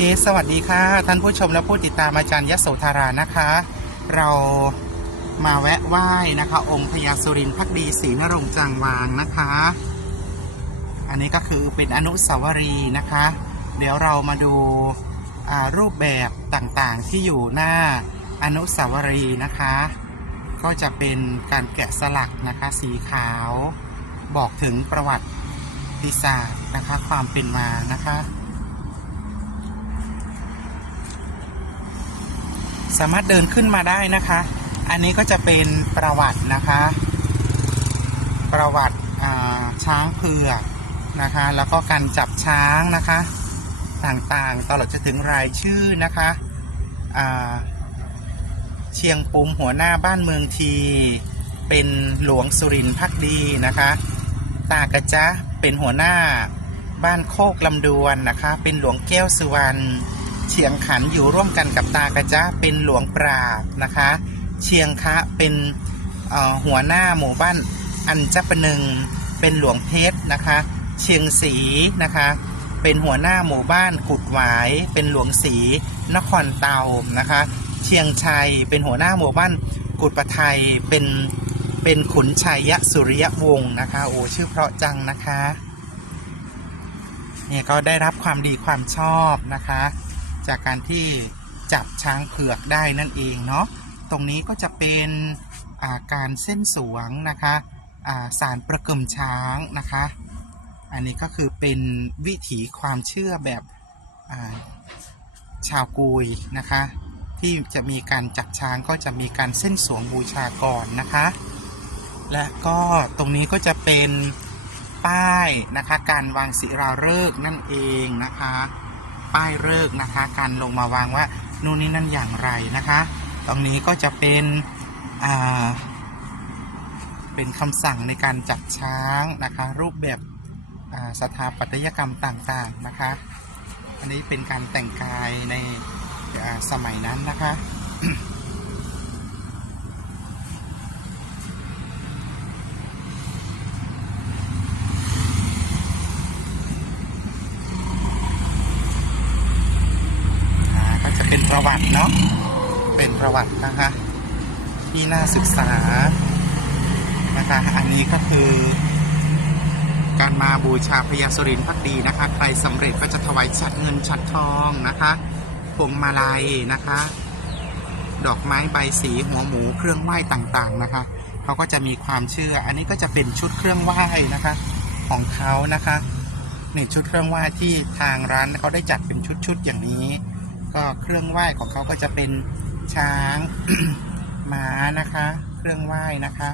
เคสวัสดีค่ะ ท่านผู้ชมและผู้ติดตามอาจารย์ยโสธารานะคะ เรามาแวะไหว้นะคะ องค์พญาสุรินทร์พักดีศรีนรงจางวางนะคะ อันนี้ก็คือเป็นอนุสาวรีย์นะคะ เดี๋ยวเรามาดูารูปแบบต่างๆที่อยู่หน้าอนุสาวรีย์นะคะ ก็จะเป็นการแกะสลักนะคะ สีขาว บอกถึงประวัติศาสตร์นะคะ ความเป็นมานะคะ สามารถเดินขึ้นมาได้นะคะ อันนี้ก็จะเป็นประวัตินะคะ ประวัติช้างเผือกนะคะ แล้วก็การจับช้างนะคะ ต่างๆ ตลอดจะถึงรายชื่อนะคะเชียงปุมหัวหน้าบ้านเมืองที เป็นหลวงสุรินทร์พักดีนะคะ ตากระจะเป็นหัวหน้าบ้านโคกลำดวนนะคะ เป็นหลวงแก้วสุวรรณ เชียงขันอยู่ร่วมกันกับตากระจะเป็นหลวงปราบนะคะ เชียงคะเป็นหัวหน้าหมู่บ้านอันจัปนึงเป็นหลวงเพชรนะคะ เชียงศรีนะคะ เป็นหัวหน้าหมู่บ้านกุดหวาย เป็นหลวงศรีนครเตานะคะ เชียงชัยเป็นหัวหน้าหมู่บ้านกุดประไทยเป็นเป็นขุนชัยยะสุริยวงศ์นะคะโอ้ชื่อเพราะจังนะคะเนี่ยก็ได้รับความดีความชอบนะคะ จากการที่จับช้างเผือกได้นั่นเองเนาะตรงนี้ก็จะเป็นอาการเส้นสวงนะคะาสารประกึมช้างนะคะ อันนี้ก็คือเป็นวิถีความเชื่อแบบาชาวกุยนะคะ ที่จะมีการจับช้างก็จะมีการเส้นสวงบูชาก่อนนะคะ และก็ตรงนี้ก็จะเป็นป้ายนะคะการวางศิลาฤกษ์นั่นเองนะคะ ป้ายเลิกนะคะ การลงมาวางว่านู่นนี่นั่นอย่างไรนะคะ ตรงนี้ก็จะเป็นเป็นคำสั่งในการจับช้างนะคะ รูปแบบสถาปัตยกรรมต่างๆนะคะ อันนี้เป็นการแต่งกายในสมัยนั้นนะคะ อ่าก็จะเประวัติเนาะเป็นประวัตินะคะที่น่าศึกษานะคะอันนี้ก็คือการมาบูชาพญาสุรินทร์พักดีนะคะ ใครสำเร็จก็จะถวายฉัดเงินฉัดทองนะคะพวงมาลัยนะคะ ดอกไม้ใบสีหัวหมูเครื่องไหว้ต่างๆนะคะเขาก็จะมีความเชื่อ อันนี้ก็จะเป็นชุดเครื่องไหว้นะคะ ของเขานะคะหนี่งชุดเครื่องไหว้ที่ทางร้านเขาได้จัดเป็นชุดๆอย่างนี้ ก็เครื่องไหว้ของเขาก็จะเป็นช้าง ม้านะคะ เครื่องไหว้นะคะ